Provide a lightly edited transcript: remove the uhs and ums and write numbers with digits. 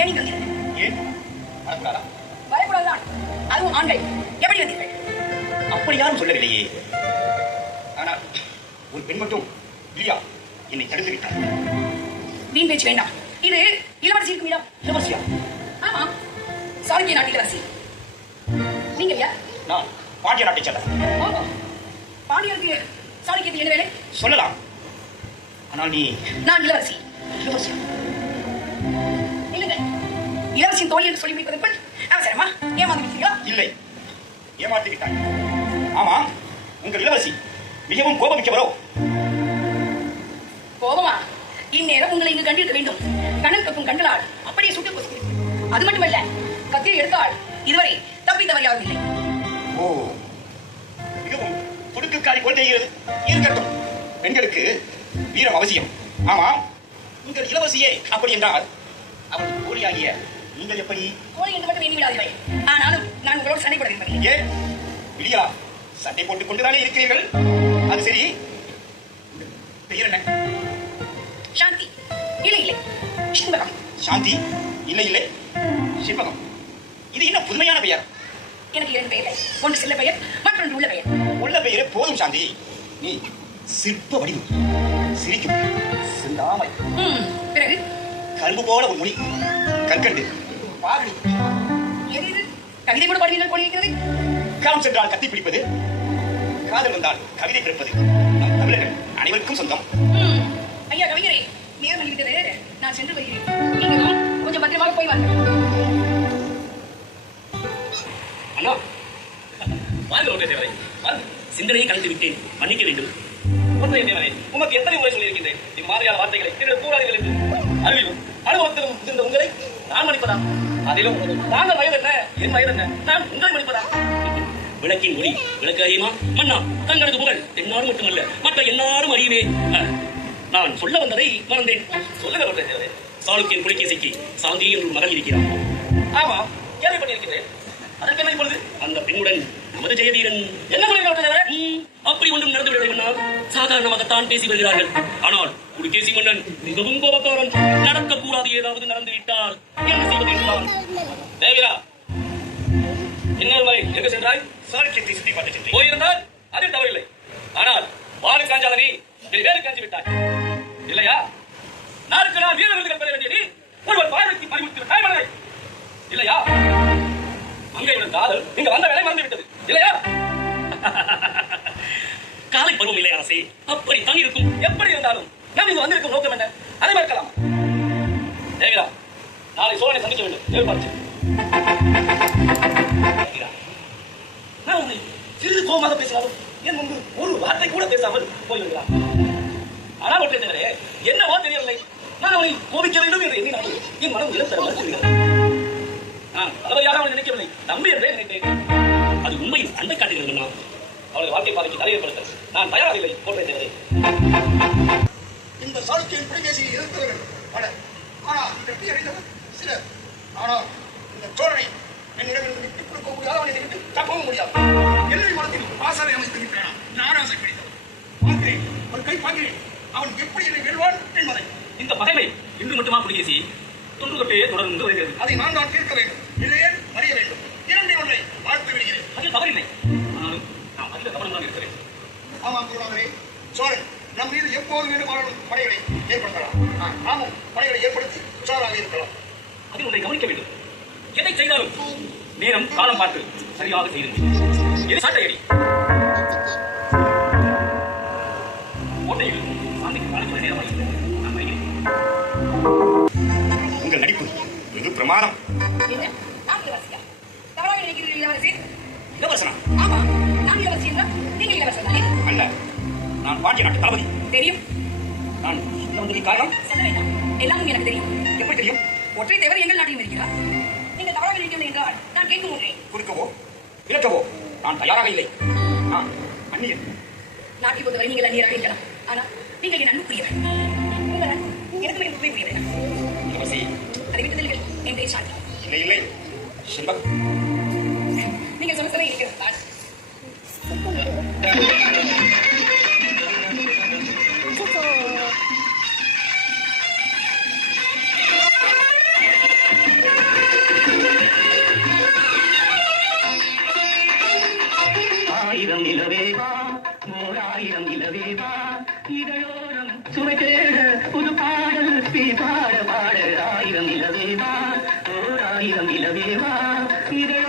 ஏன் வந்தீர்கள்? ஏன் வரக்கூடாதா? வரக்கூடாதுதான். அதுவும் ஆண்கள். எப்படி வந்தீர்கள்? அப்படி யாரும் சொல்லவில்லையே. ஆனால் ஒரு பெண் மட்டும் இல்லையா என்னை தடுத்து விட்டார். வீண் பேச்சு வேண்டாம். இது இளவரசி இருக்கும் இடம். இளவரசியா? ஆமா, சாளுக்கிய நாட்டு இளவரசி. நீங்கள் யார்? நான் பாண்டிய நாட்டை சேர்ந்தவன். ஓஹோ, பாண்டியருக்கு சாளுக்கியத்தில் என்ன வேலை? சொல்லலாம். ஆனால் நீ நான் இளவரசி. இளவரசியா? இல்லைங்க, இளவரசியின் தோழி என்று சொல்லி முடிப்பதற்குள் அவசரமா ஏமாந்து விட்டீர்களா? இல்லை, ஏமாற்றி விட்டாய். ஆமா, உங்கள் இளவரசி மிகவும் கோபமிக்கவரோ? கோபமா? இந்நேரம் உங்களை இங்கு கண்டிருக்க வேண்டும். கணல் கக்கும் கண்களால் அப்படியே சுட்டு கொசுகிறேன். அது மட்டுமல்ல, கத்தியை எடுத்தால் இதுவரை தப்பித்தவர் யாரும் இல்லை. ஓ, மிகவும் துடுக்குக்காரி போல் தெரிகிறது. இருக்கட்டும், பெண்களுக்கு வீரம் அவசியம். ஆமா, உங்கள் இளவரசியே அப்படி என்றால் அவள் கோழியாகிய நீங்கள் எப்படி? கோழி என்று மட்டும் எண்ணி விடாதீர்கள். ஆனாலும் நான் உங்களோடு சண்டை போட விரும்புகிறேன். ஏன் விடியா சண்டை போட்டுக் கொண்டுதானே இருக்கிறீர்கள்? அது சரி, பெயர் என்ன? சாந்தி. இல்லை இல்லை, சிம்பகம். சாந்தி? இல்லை இல்லை, சிற்பகம். இது என்ன புதுமையான பெயர்? எனக்கு 2 பெயர்கள். ஒன்று செல்ல பெயர், மற்றொன்று உள்ள பெயர். உள்ள பெயரே போதும் சாந்தி. நீ சிற்ப வடிவு, சிரிக்கும் சிந்தாமை, பிறகு கல்பு போல ஒரு மொழி, கற்கண்டு பாகடி. எது இது? கவிதை கூட பாடுவீர்கள் போல இருக்கிறது. காலம் சென்றால் கத்தி பிடிப்பது, காதல் வந்தால் கவிதை பிறப்பது நம் தமிழர்கள் அனைவருக்கும் சொந்தம். ஐயா கவிஞரே, நேரம் அளிக்கிறது. நான் சென்று வருகிறேன். நீங்களும் கொஞ்சம் பத்திரமாக போய் வாங்க. அண்ணா, வாங்க ஒன்றை தேவரை, வாங்க. சிந்தனையை கலைத்து விட்டேன், மன்னிக்க வேண்டும். ஒன்றை தேவரை, உமக்கு எத்தனை முறை சொல்லியிருக்கின்றேன் இது மாதிரியான வார்த்தைகளை நீங்கள் கூறாதீர்கள் என்று. அறிவிலும் அனுபவத்திலும் இருந்த உங்களை நான் மன்னிப்பதா? அதிலும் நாங்கள் வயது என்ன, என் வயது என்ன, நான் உங்களை மன்னிப்பதா? விளக்கின் ஒளி விளக்கு அறியுமா மன்னா? தங்களது புகழ் தென்னாடு மட்டுமல்ல மற்ற எல்லாரும் அறியுமே. நான் சொல்ல வந்ததை மறந்தேன். சொல்லுங்க ஒன்றை தேவரை. சாளுக்கியன் புலிகேசிக்கு சாந்தி என்று மகள் இருக்கிறார். ஆமா, கேள்விப்பட்டிருக்கிறேன். அதற்கு என்ன இப்பொழுது? அந்த பெண்ணுடன் நமது ஜெயதீரன் என்ன பண்ணுகிறார்? அப்படி ஒன்றும் நடந்துவிடவில்லை மன்னா. சாதாரணமாகத்தான் பேசி வருகிறார்கள். ஆனால் புலிகேசி மன்னன் மிகவும் கோபக்காரன். நடக்கக்கூடாது ஏதாவது நடந்துவிட்டால் என்ன செய்வது என்றால், தேவிரா இன்னொரு முறை எங்கு சென்றாய்? சாளுக்கியத்தை சுற்றி பார்த்து சென்றேன். போயிருந்தால் அதில் தவறில்லை. ஆனால் வாழு காஞ்சாத நீ வேறு காஞ்சி விட்டாய் இல்லையா? நாளுக்கு நாள் வீர விருதுகள் பெற வேண்டிய நீ ஒருவர் பார்வைக்கு பறிமுடித்து விட்டாய் மனதை இல்லையா? அங்கையுடன் காதல் இங்க வந்த வேலை மறந்துவிட்டது இல்லையா? காலை பருவம் இல்லை அரசே, அப்படித்தான் இருக்கும். எப்படி இருந்தாலும் நாம் இங்கு வந்திருக்கும் நோக்கம் என்ன? அதை மறக்கலாம். தேவிரா, நாளை சோழனை சந்திக்க வேண்டும். எதிர்பார்த்து நான் உன்னை சிறிது கோபமாக பேசினாலும் என் முன்பு ஒரு வார்த்தை கூட பேசாமல் போய்விடுகிறான். ஆனால் ஒற்றை தவிர என்னவோ தெரியவில்லை, நான் அவனை கோபிக்க வேண்டும் என்று எண்ணினாலும் என் மனம் நிலத்தர மறுத்துவிடுகிறது. நான் அளவையாக அவனை நினைக்கவில்லை, நம்பி என்றே நினைத்தேன். அது உண்மையில் அன்பை காட்டுகிறது. அவளை வாழ்க்கை பாதைக்கு தலையப்படுத்த நான் தயாராகவில்லை. ஒற்றை தவிர இந்த சாளுக்கியன் புலிகேசியை எதிர்த்தவர்கள் பலர். ஆனால் வெற்றி அடைந்தவர் சிலர். ஆனால் இந்த சோழனை என்னிடமிருந்து விட்டுக் கொடுக்க முடியாது, அவனை விட்டு தப்பவும் முடியாது. எல்லை மனத்தில் ஆசாரை அமைத்து விட்டானா? நான் ஆசை பிடித்தவன். பார்க்கிறேன், ஒரு கை பார்க்கிறேன், அவன் எப்படி என்னை வெல்வான் என்பதை. இந்த பகைமை இன்று மட்டுமா புலிகேசி தொன்று தொட்டே தொடர்ந்து வருகிறது. அதை நான் தான் தீர்க்க வேண்டும். இதையே அறிய வேண்டும். 2 ஒன்றை வாழ்த்து விடுகிறேன். அதில் தவறில்லை. ஆனாலும் நாம் அதில் கவனம் தான் இருக்கிறேன். ஆமாம் குருநாதரே, சோழன் நம் மீது எப்போது வேண்டுமானாலும் படைகளை ஏற்படுத்தலாம். நாமும் படைகளை ஏற்படுத்தி உற்சாராக இருக்கலாம். அதில் ஒன்றை கவனிக்க வேண்டும். எதை செய்தாலும் நேரம் காலம் பார்த்து சரியாக செய்யுங்கள். இது சட்டையடி. கோட்டையில் சாந்திக்கு காலத்துடைய நேரமாகிறது. நான் வருகிறேன். உங்கள் நடிப்பு வெகு பிரமாதம். என்ன? நான் இளவரசியா? தவறாக நினைக்கிறீர்கள் இளவரசி? இளவரசனா? ஆமா, நான் இளவரசி என்றால் நீங்கள் இளவரசன் தானே? அல்ல, நான் பாண்டிய நாட்டு தளபதி. தெரியும். நான் இங்க வந்ததுக்கு காரணம் சொல்ல வேண்டாம், எல்லாமும் எனக்கு தெரியும். எப்படி தெரியும்? ஒற்றை தேவர் எங்கள் நாட்டிலும் இருக்கிறார். நீங்கள் தவறாக நினைக்கவில்லை என்றால் நான் கேட்கும் ஒன்றே. கொடுக்கவோ விளக்கவோ நான் தயாராக இல்லை. நான் அந்நியன். நாட்டை பொறுத்தவரை நீங்கள் அந்நியராக இருக்கலாம். ஆனால் நீங்கள் என் அன்புக்குரியவர். உங்கள் அன்பு எனக்கு என் உண்மைக்குரியவர். இளவரசி, அதை விட்டுதல்கள் என் பேர் சாந்தி. இல்லை இல்லை, செல்வம். நீங்கள் சொன்ன சொல்ல இருக்கிறார். Thank you. நிலவேவா இதழோரம் சுவை தேட புது பாடல் நீ பாட பாட ஆயிரம் நிலவேவா ஓர் ஆயிரம் நிலவேவா இதழோ